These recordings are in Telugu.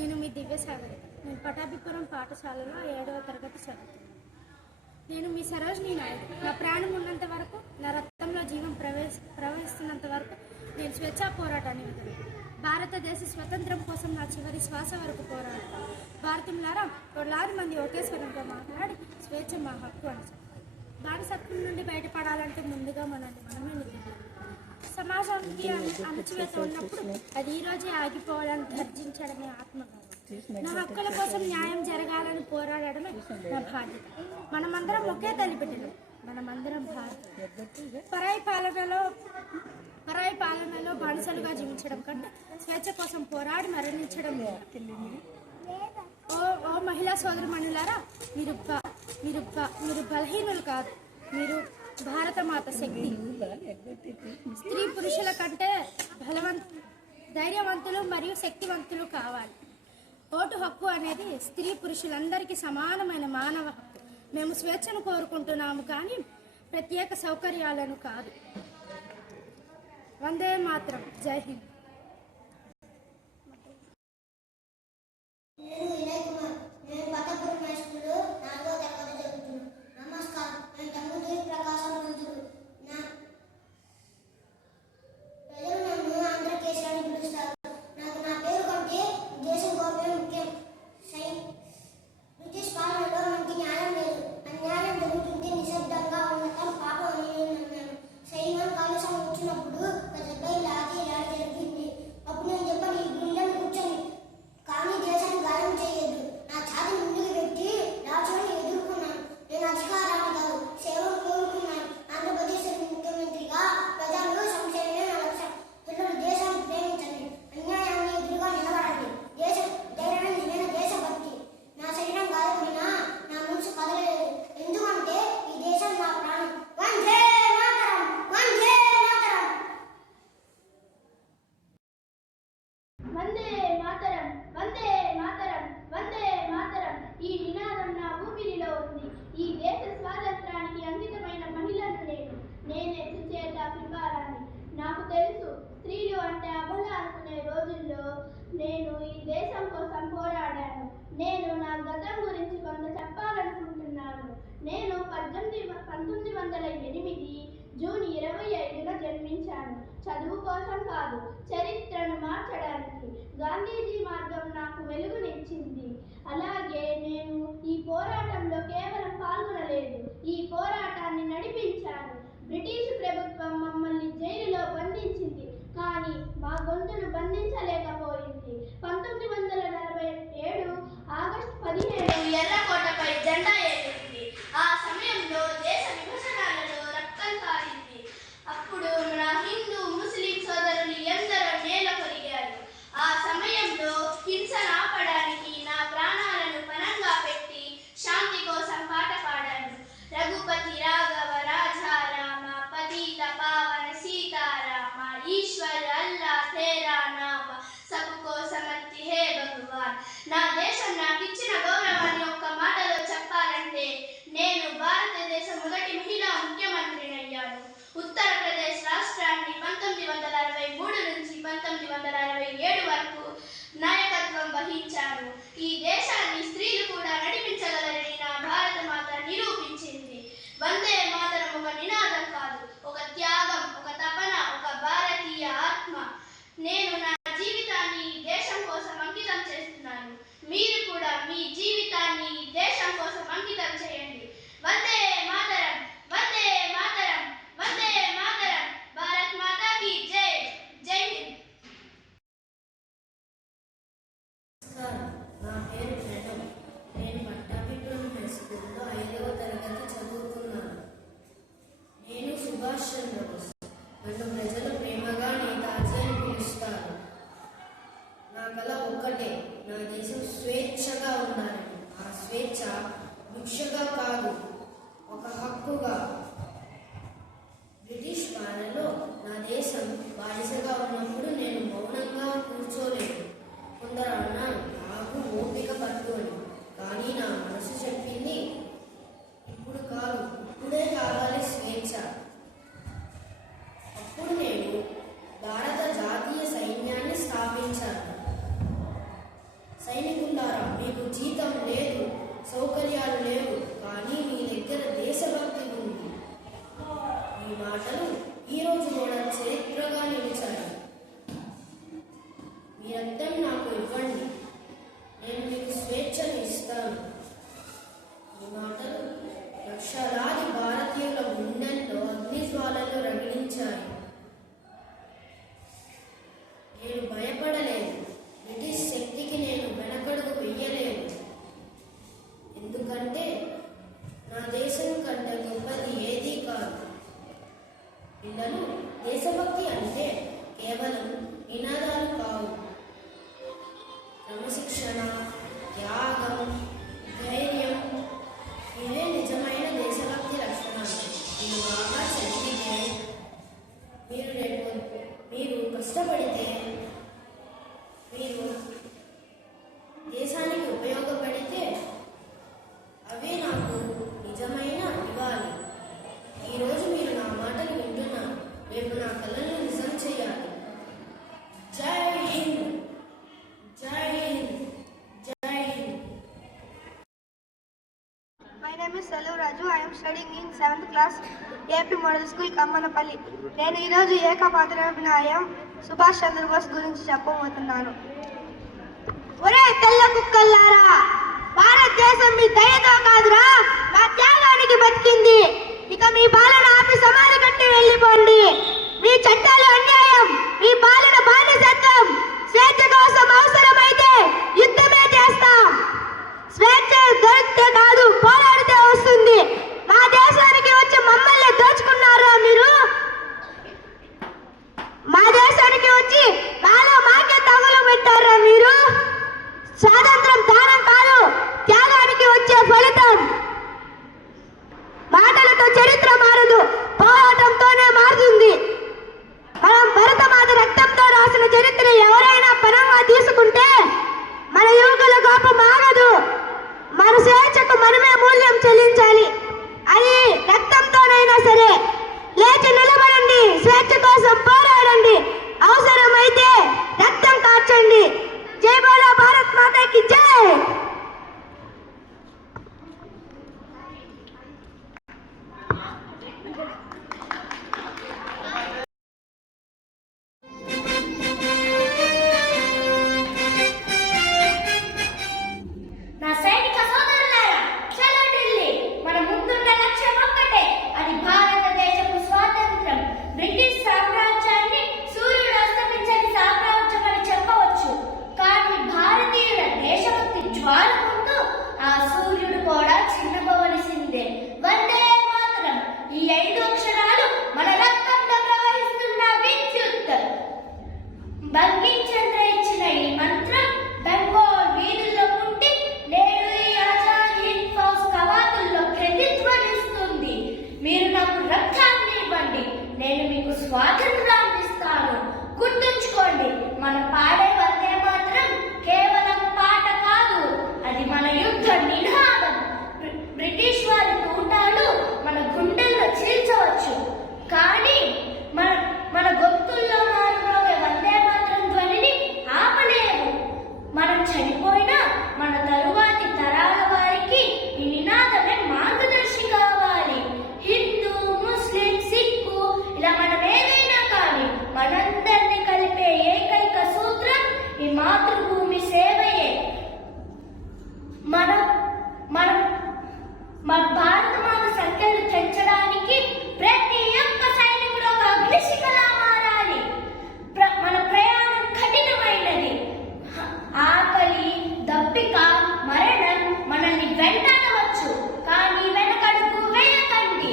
నేను మీ దివ్యసాగర్. నేను పటాభిపురం పాఠశాలలో 7వ తరగతి చదువుతున్నాను. నేను మీ సరోజిని నాయుడు. నా ప్రాణం ఉన్నంత వరకు, నా రక్తంలో జీవం ప్రవహిస్తున్నంత వరకు నేను స్వేచ్ఛా పోరాటాన్ని వదలను. భారతదేశ స్వతంత్రం కోసం నా చివరి శ్వాస వరకు పోరాడతాను. భారతీయులారా, కోట్లాది మంది ఒకే స్వరంతో మాట్లాడి స్వేచ్ఛ మా హక్కు అని. బానిసత్వం నుండి బయటపడాలంటే ముందుగా మనల్ని మనమే నిలబడాలి. సమాజానికి అణచివేత ఉన్నప్పుడు అది ఈరోజే ఆగిపోవాలని గర్జించడమే ఆత్మగౌరవం. నా హక్కుల కోసం న్యాయం జరగాలని పోరాడడమే నా బాధ్యత. మనమందరం ఒకే తల్లి బిడ్డలు, మనమందరం భారత. పరాయి పాలనలో బానిసలుగా జీవించడం కంటే స్వేచ్ఛ కోసం పోరాడి మరణించడం. ఓ మహిళా సోదరుమణులారా, మీరు బలహీనులు కాదు, మీరు భారతమాత శక్తి. స్త్రీ పురుషుల కంటే ధైర్యవంతులు మరియు శక్తివంతులు కావాలి. ఓటు హక్కు అనేది స్త్రీ పురుషులందరికీ సమానమైన మానవ హక్కు. మేము స్వేచ్ఛను కోరుకుంటున్నాము, కానీ ప్రత్యేక సౌకర్యాలను కాదు. వందే మాతరం. జై హింద్. ఈ దేశ స్వాతంత్రానికి అంకితమైన మహిళను నేనే సుచేత కృపారాణి. నాకు తెలుసు, స్త్రీలు అంటే అబల అనుకునే రోజుల్లో నేను ఈ దేశం కోసం పోరాడాను. నేను నా గతం గురించి కొంత చెప్పాలనుకుంటున్నాను. నేను 1908 జూన్ 25న జన్మించాను. చదువు కోసం కాదు, చరిత్రను మార్చడానికి. గాంధీజీ మార్గం నాకు వెలుగునిచ్చింది. అలాగే నేను ఈ పోరాటంలో కేవలం పాల్గొనలేదు, ఈ పోరాటాన్ని నడిపించాను. బ్రిటిష్ ప్రభుత్వం మమ్మల్ని జైలులో బంధించింది, కానీ మా గొంతును బంధించలేకపోయింది. 1947 ఆగస్టు 15 ఎర్రకోటపై జెండా ఎగిరింది. ఆ సమయంలో దేశ విభజనలో రక్తం కారింది. అప్పుడు నా హిందూ ముస్లిం సోదరులు ఎందరో నేల కొరిగారు. ఆ సమయంలో హింసను ఆపడానికి నా ప్రాణాలను పణంగా పెట్టి శాంతి కోసం పాట పాడాను. రఘుపతి రాఘవ రాజారామ, పతిత పావన సీతారామ, ఈశ్వర్ అల్లా తేరా నామ, సబ్కో సమర్తి హే భగవాన్. నా దేశం నాకు ఇచ్చిన గౌరవాన్ని ఒక్క మాటలో చెప్పాలని ఈరోజు కూడా చరిత్రగా నిలిచారు. మీ రక్తం నాకు ఇవ్వండి, నేను మీకు స్వేచ్ఛను ఇస్తాను. ఈ మాటలు లక్షలాది భారతీయుల గుండెల్లో అగ్నిజ్వాలలు రగిలించాయి. నేను భయపడలేదు, బ్రిటిష్ శక్తికి నేను వెనకడుగు వెయ్యలేదు. ఎందుకంటే నా దేశం కంటే గొప్పది ఏదీ కాదు. పిల్లలు, దేశభక్తి అంటే కేవలం నినాదాలు కావు. క్రమశిక్షణ, త్యాగం, ధైర్యం ఇవే నిజమైన దేశభక్తి లక్షణాలు. మీరు బాగా చదివితే, మీరు కష్టపడితే, మీరు దేశానికి ఉపయోగపడితే అవే నాకు నిజమైన ఇవ్వాలి. ఈరోజు మీరు నా మాటలు వింటున్నారు, రేపు నా కళలను నిజం చేయాలి. జై హింద్, జై హింద్, జై Hind. My name is Selu Raju. I am studying in 7th class, AP Model School, Kammanapalli. నేను ఈరోజు ఏకపాత్రాభినయం సుభాష్ చంద్రబోస్ గురించి చెప్పబోతున్నాను. ఒరే తెల్ల కుక్కల్లారా, భారతదేశం మీ దయతో కాదురా, నా త్యాగానికి బతికింది. ఇక మీ పాలన ఆపి సమాధి కట్టి వెళ్ళిపోండి. మీ చట్టాలు అన్యాయం, మీ పాలన బానిసత్వం. స్వేచ్ఛ కోసం అవసరమైతే యుద్ధమే చేస్తాం. స్వేచ్ఛ దొరికితే కాదు, పోరాడితే వస్తుంది. మా దేశానికి వచ్చి మమ్మల్ని దోచుకున్నారా మీరు? మా దేశానికి వచ్చి మాలో మాకే తగులు పెట్టారా మీరు? స్వాతంత్రం దానం కాదు, త్యాగానికి వచ్చే ఫలితం. మాటలతో చరిత్ర మారదు, పోరాటంతోనే మారుతుంది. మనం భరతమాత రక్తంతో రాసిన చరిత్ర ఎవరైనా పనంగా తీసుకుంటే మన యువకుల కోపం ఆగదు. మన స్వేచ్ఛకు మనమే మూల్యం చెల్లించాలి. అది రక్తంతోనైనా సరే. లేచి నిలబడండి, స్వేచ్ఛ కోసం పోరాడండి, అవసరమైతే రక్తం కార్చండి. జై బోలో భారత్ మాతాకి జై. నా సైనిక సోదరులారా, చలో ఢిల్లీ. మన ముందున్న లక్ష్యం ఒక్కటే, అది భారతదేశపు స్వాతంత్రం. బ్రిటిష్ సామ్రాజ్యాన్ని సూర్యుడు అస్తమించని సామ్రాజ్యం అని చెప్పవచ్చు. కానీ భారతీయుల దేశభక్తి జ్వాల ముందు ఆ సూర్యుడు కూడా చిన్నపోవలసిందే. వందే మాతరం. ఈ 5 అక్షరాలు మన రక్తంలో ప్రవహిస్తున్న విద్యుత్. బంకించంద్ర ఇచ్చిన ఈ మంత్రం బెంగాల్ వీధుల్లో పుట్టి నేడు ఈ ఆజాద్ హింద్ ఫౌజ్ కవాతుల్లో ప్రతిధ్వనిస్తుంది. మీరు నాకు రక్తాన్ని ఇవ్వండి, నేను మీకు స్వాతంత్రాన్ని ఇస్తాను. గుర్తుంచుకోండి, మనం పాడే వందే మాత్రం కేవలం పాట కాదు, అది మన యుద్ధ నినాదం. బ్రిటిష్ వారి తూటాలు మన గుండెల్లో చీల్చవచ్చు, కానీ మన గొంతుల్లో మారుమోగే వందే మాత్రం ధ్వనిని ఆపలేము. మనం చనిపోయినా మన తరువాతి తరాల వారికి ఈ నినాదమే మార్గదర్శి కావాలి. హిందూ, ముస్లిం, సిక్కు ఇలా మనం ఏదైనా కానీ మనందరినీ కలిపే ఏకైక సూత్రం ఈ మాతృభూమి సేవయే. మన భారతమాత సంఖ్యలు పెంచడానికి ప్రతి ఒక్క సైనికుడు ఒక అగ్నిశిఖలా మారాలి. మన ప్రయాణం కఠినమైనది. ఆకలి, దప్పిక, మరణం మనల్ని వెంటాడవచ్చు, కానీ వెనకడుగు వేయకండి.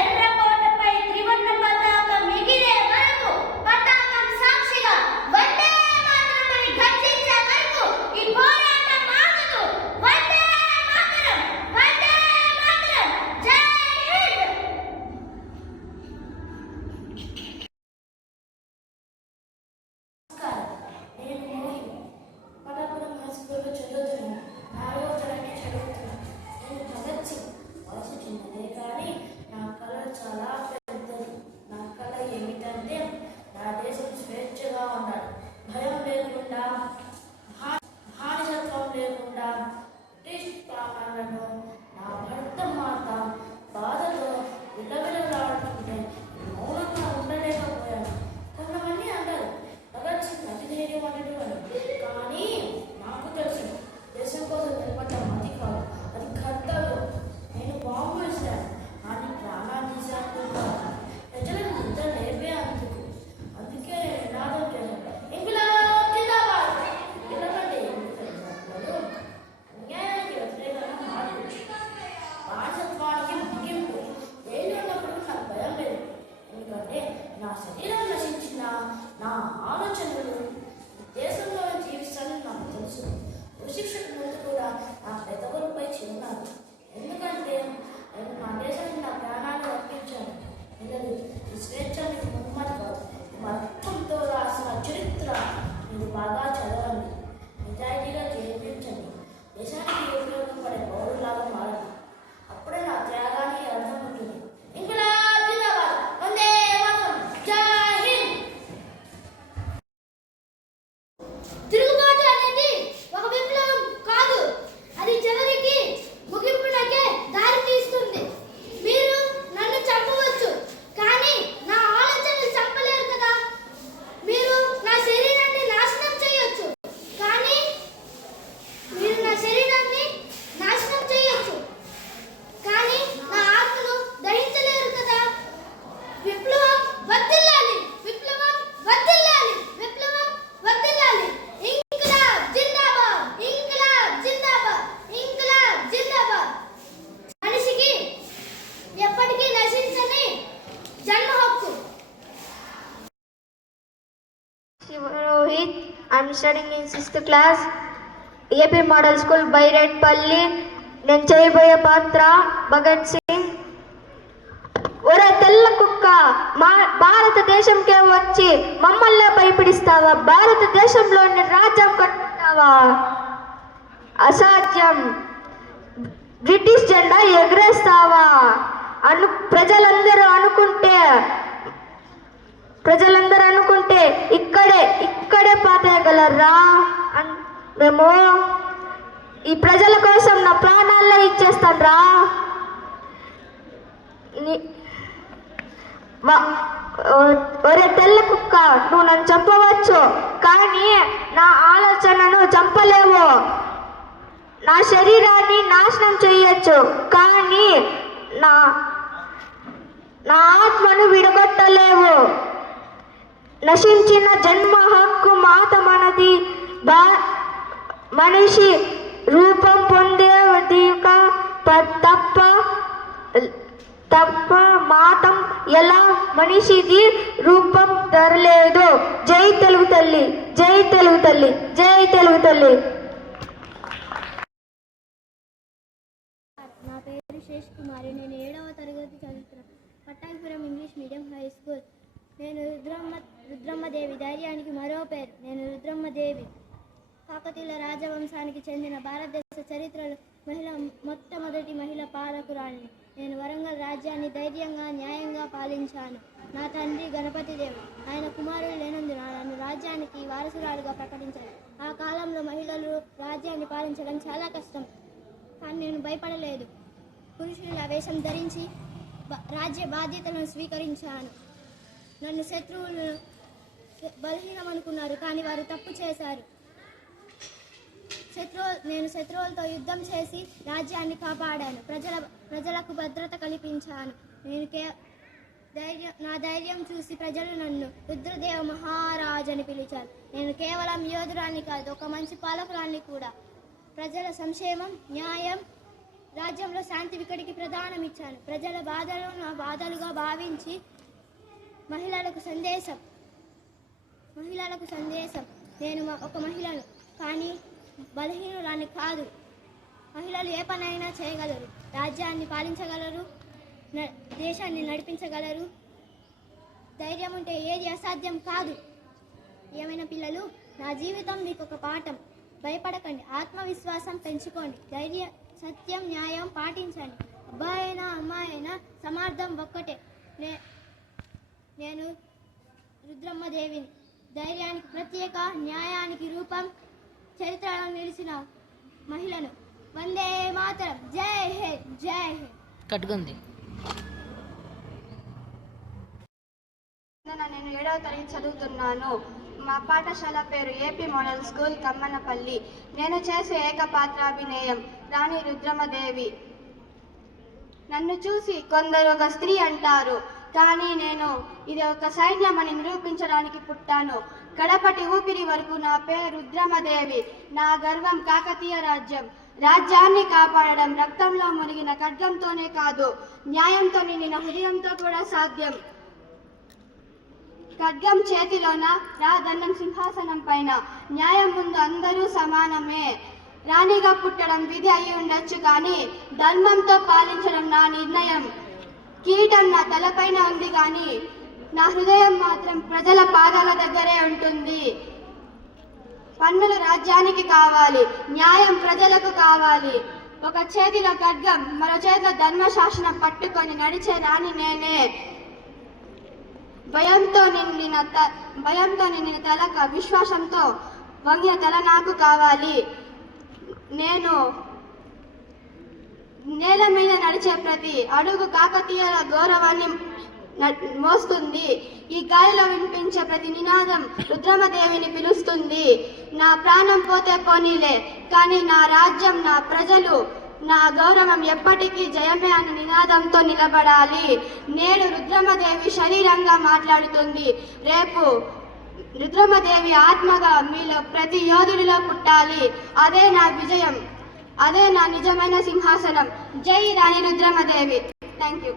ఎర్రకోటపై త్రివర్ణ పతాకం ఎగిరే వరకు, పతాకం సాక్షిగా వందే మాతరం అని గర్జించే వరకు ఈ పోరాటం ఆగదు. వందే మాతరం, వందే మాతరం. శరీరం నశించిన నా ఆలోచనలు దేశంలో జీవిస్తానని నాకు తెలుసు. శిక్షకు ముందు కూడా నా పెదవులపై చిరునాలు. ఎందుకంటే నేను నా దేశానికి నా ప్రాణాన్ని అర్పించాను. పిల్లలు, ఈ స్వేచ్ఛ మీకు బహుమతి కాదు, మా రక్తంతో రాసిన చరిత్ర. మీరు బాగా చదవండి, నిజాయితీగా చేయించండి, దేశానికి ఉపయోగపడే పౌరులాగా మారండి. అప్పుడే నా త్యాగానికి అర్థం ఉంటుంది. ఇంక్విలాబ్ జిందాబాద్, వందే మాతరం, జై హింద్. తిరుగుబాటు అనేది ఒక విప్లవం కాదు, అది చివరికి ముగింపునకే దారి తీస్తుంది. మీరు నన్ను చంపవచ్చు, కానీ నా ఆలోచనలు చంపలేరు కదా. మీరు నా శరీరాన్ని నాశనం చేయొచ్చు, కానీ మీరు నా శరీరాన్ని నాశనం చేయొచ్చు, కానీ నా ఆత్మను దహించలేరు కదా. విప్లవం వర్ధిల్లాలి, విప్లవం వర్ధిల్లాలి, విప్లవం వర్ధిల్లాలి. ఇంక్విలాబ్ జిందాబాద్, ఇంక్విలాబ్ జిందాబాద్, ఇంక్విలాబ్ జిందాబాద్. మనిషికి ఎప్పటికీ నశించని జన్మ హక్కు. Rohit, I'm studying in 6th class, AP Model School, Byreddipalli. నేను చేయబోయే పాత్ర భగత్ సింగ్. ఒరే తెల్ల కుక్క, మా భారతదేశంకే వచ్చి మమ్మల్ని భయపడిస్తావా? భారతదేశంలోని రాజ్యం కట్టుకుంటావా? అసాధ్యం. బ్రిటిష్ జెండా ఎగరేస్తావా? ప్రజలందరూ అనుకుంటే ఇక్కడే పాతేయగలరా? మేము ఈ ప్రజల కోసం నా ప్రాణాలే ఇచ్చేస్తాను రా. ఒరే తెల్ల కుక్క, నువ్వు నన్ను చంపవచ్చు, కానీ నా ఆలోచనను చంపలేవు. నా శరీరాన్ని నాశనం చేయొచ్చు, కానీ నా ఆత్మను విడగొట్టలేవు. నశించిన జన్మ హక్కు మాత మనది. మనిషి రూపం పొందేదిక తప్ప మాతం ఎలా మనిషిది రూపం ధరలేదు. జై తెలుగు తల్లి, జై తెలుగు తల్లి, జై తెలుగు తల్లి. నా పేరు శేష్ కుమారి. నేను 7వ తరగతి చదువుతున్నా. Pattabhipuram English medium high school. నేను రుద్రమ్మదేవి, ధైర్యానికి మరో పేరు. నేను రుద్రమ్మదేవి. కాకతీయుల రాజవంశానికి చెందిన భారతదేశ చరిత్రలో మొట్టమొదటి మహిళా పాలకురాలిని. నేను వరంగల్ రాజ్యాన్ని ధైర్యంగా, న్యాయంగా పాలించాను. నా తండ్రి గణపతిదేవుడు. ఆయన కుమారుడు లేనందున నన్ను రాజ్యానికి వారసురాలుగా ప్రకటించారు. ఆ కాలంలో మహిళలు రాజ్యాన్ని పాలించడం చాలా కష్టం, కానీ నేను భయపడలేదు. పురుషుల వేషం ధరించి రాజ్య బాధ్యతలను స్వీకరించాను. నన్ను శత్రువులు బలహీనమనుకున్నారు, కానీ వారు తప్పు చేశారు. నేను శత్రువులతో యుద్ధం చేసి రాజ్యాన్ని కాపాడాను. ప్రజలకు భద్రత కల్పించాను. నా ధైర్యం చూసి ప్రజలు నన్ను రుద్రదేవ మహారాజ్ అని పిలిచారు. నేను కేవలం యోధురాన్ని కాదు, ఒక మంచి పాలకురాన్ని కూడా. ప్రజల సంక్షేమం, న్యాయం, రాజ్యంలో శాంతి వికటికి ప్రధానం ఇచ్చాను. ప్రజల బాధలను నా బాధలుగా భావించి మహిళలకు సందేశం. నేను ఒక మహిళను, కానీ బలహీనురాన్ని కాదు. మహిళలు ఏ పనైనా చేయగలరు, రాజ్యాన్ని పాలించగలరు, దేశాన్ని నడిపించగలరు. ధైర్యం ఉంటే ఏది అసాధ్యం కాదు. ఏమైనా పిల్లలు, నా జీవితం మీకు ఒక పాఠం. భయపడకండి, ఆత్మవిశ్వాసం పెంచుకోండి, సత్యం, న్యాయం పాటించండి. అబ్బాయి అయినా అమ్మాయి అయినా సమార్థం ఒక్కటే. నేను రుద్రమ్మదేవిని, ధైర్యానికి ప్రత్యేక, న్యాయానికి రూపం, చరిత్రలో నిలిచిన మహిళను. వందే మాతరం. జై హింద్, జై హింద్. కట్టుకుంది. నేను 7వ తరగతి చదువుతున్నాను. మా పాఠశాల పేరు ఏపీ మోడల్ స్కూల్, కమ్మనపల్లి. నేను చేసే ఏకపాత్రాభినయం రాణి రుద్రమదేవి. నన్ను చూసి కొందరు ఒక స్త్రీ అంటారు, కానీ నేను ఇది ఒక సైన్యం అని నిరూపించడానికి పుట్టాను. కడపటి ఊపిరి వరకు నా పేరు రుద్రమదేవి. నా గర్వం కాకతీయ రాజ్యం. రాజ్యాన్ని కాపాడడం రక్తంలో మునిగిన ఖడ్గంతోనే కాదు, న్యాయంతో నిండిన హృదయంతో కూడా సాధ్యం. ఖడ్గం చేతిలోన రాదండం సింహాసనం పైన న్యాయం ముందు అందరూ సమానమే. రాణిగా పుట్టడం విధి అయి ఉండొచ్చు కానీ ధర్మంతో పాలించడం నా నిర్ణయం. కీటం నా తలపైన ఉంది కానీ నా హృదయం మాత్రం ప్రజల పాదాల దగ్గరే ఉంటుంది. పన్నులు రాజ్యానికి కావాలి, న్యాయం ప్రజలకు కావాలి. ఒక చేతిలో ఖడ్గం మరో చేతిలో ధర్మశాసనం పట్టుకొని నడిచే రాణి నేనే. భయంతో నిండిన తలక విశ్వాసంతో వంగిన తల నాకు కావాలి. నేను నేల మీద నడిచే ప్రతి అడుగు కాకతీయుల గౌరవాన్ని మోస్తుంది. ఈ గాలిలో వినిపించే ప్రతి నినాదం రుద్రమదేవిని పిలుస్తుంది. నా ప్రాణం పోతే పోనీలే కానీ నా రాజ్యం, నా ప్రజలు, నా గౌరవం ఎప్పటికీ జయమే అనే నినాదంతో నిలబడాలి. నేడు రుద్రమదేవి శరీరంగా మాట్లాడుతుంది. రేపు రుద్రమదేవి ఆత్మగా మీలో ప్రతి యోధుడిలో పుట్టాలి. అదే నా విజయం, అదే నా నిజమైన సింహాసనం. జై రాణి రుద్రమదేవి. Thank you.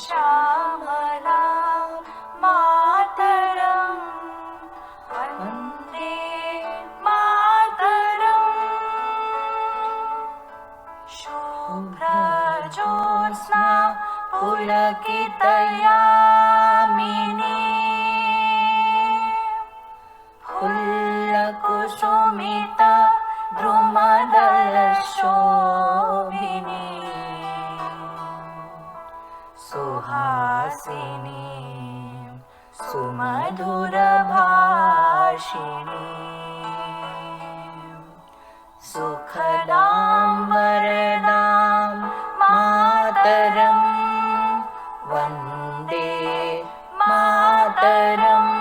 श्यामला मातरं वन्दे मातरं शुभ्रज्योत्स्ना पुलकितयामिनी फुल्लकुसुमित द्रुमदलशोभिनी सुहासिनी सुमधुरभाषिणी सुखदां वरदां मातरं वन्दे मातरम्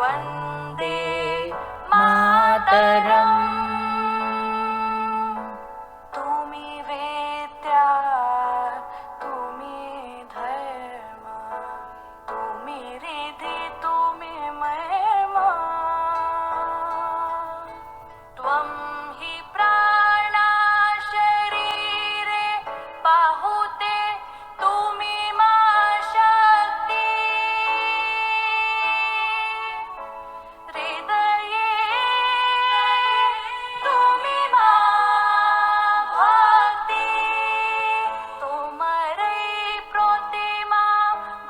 वन्दे मातरम् तुमि वेद्या तुमि धर्म तुमि रिधि तुमि महिमा त्वं हि प्राणा शरीरे बाहुते तुमि मा शक्ति हृदये तुमि मा भक्ति तोमरै प्रतिमा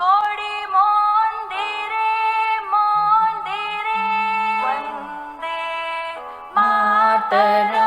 गौड़ी मंदिरे मंदिरे वन्दे मातरम्।